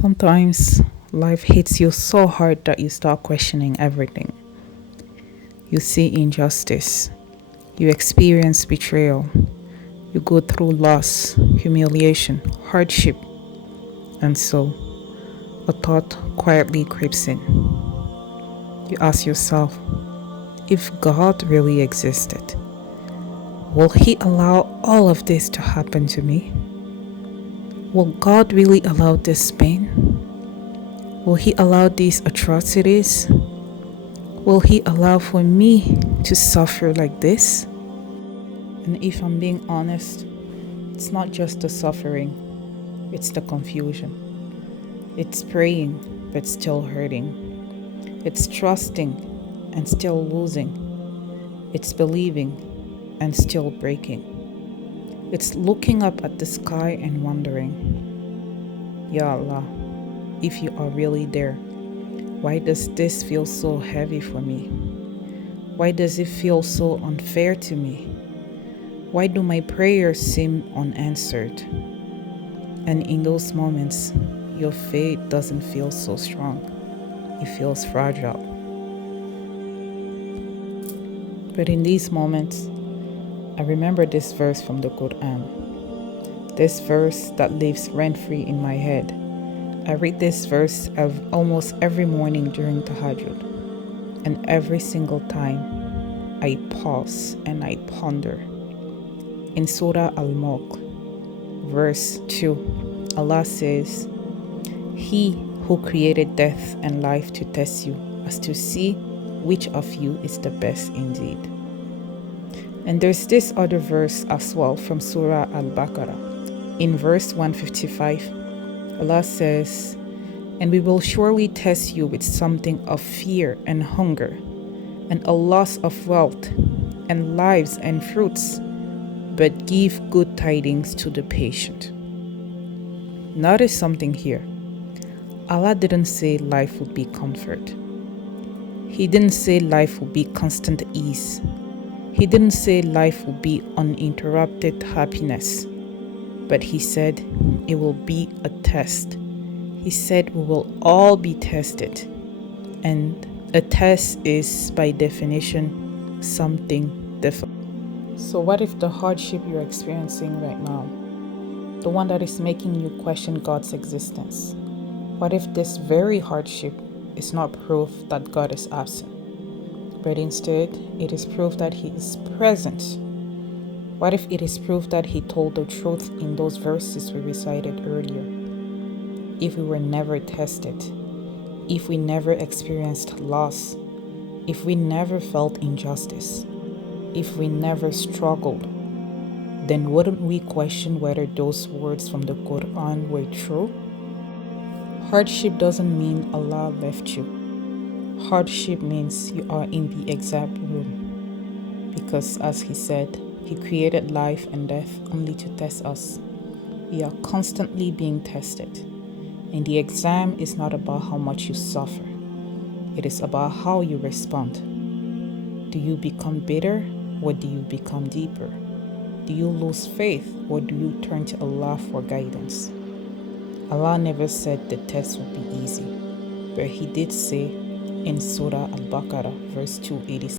Sometimes life hits you so hard that you start questioning everything. You see injustice, you experience betrayal, you go through loss, humiliation, hardship, and so a thought quietly creeps in. You ask yourself, if God really existed, will He allow all of this to happen to me? Will God really allow this pain? Will He allow these atrocities? Will He allow for me to suffer like this? And if I'm being honest, it's not just the suffering, it's the confusion. It's praying but still hurting. It's trusting and still losing. It's believing and still breaking. It's looking up at the sky and wondering, Ya Allah, if you are really there, why does this feel so heavy for me? Why does it feel so unfair to me? Why do my prayers seem unanswered? And in those moments, your faith doesn't feel so strong. It feels fragile. But in these moments, I remember this verse from the Quran. This verse that lives rent-free in my head. I read this verse almost every morning during Tahajjud. And every single time, I pause and I ponder. In Surah Al-Mulk, verse 2, Allah says, He who created death and life to test you, as to see which of you is the best indeed. And there's this other verse as well from Surah Al-Baqarah. In verse 155, Allah says, And we will surely test you with something of fear and hunger, and a loss of wealth, and lives and fruits, but give good tidings to the patient. Notice something here. Allah didn't say life would be comfort. He didn't say life would be constant ease. He didn't say life would be uninterrupted happiness. But He said it will be a test. He said we will all be tested. And a test is, by definition, something difficult. So what if the hardship you're experiencing right now, the one that is making you question God's existence, what if this very hardship is not proof that God is absent, but instead it is proof that He is present? What if it is proof that He told the truth in those verses we recited earlier? If we were never tested, if we never experienced loss, if we never felt injustice, if we never struggled, then wouldn't we question whether those words from the Quran were true? Hardship doesn't mean Allah left you. Hardship means you are in the exact room. Because as He said, He created life and death only to test us. We are constantly being tested. And the exam is not about how much you suffer. It is about how you respond. Do you become bitter, or do you become deeper? Do you lose faith, or do you turn to Allah for guidance? Allah never said the test would be easy, but He did say in Surah Al-Baqarah, verse 286,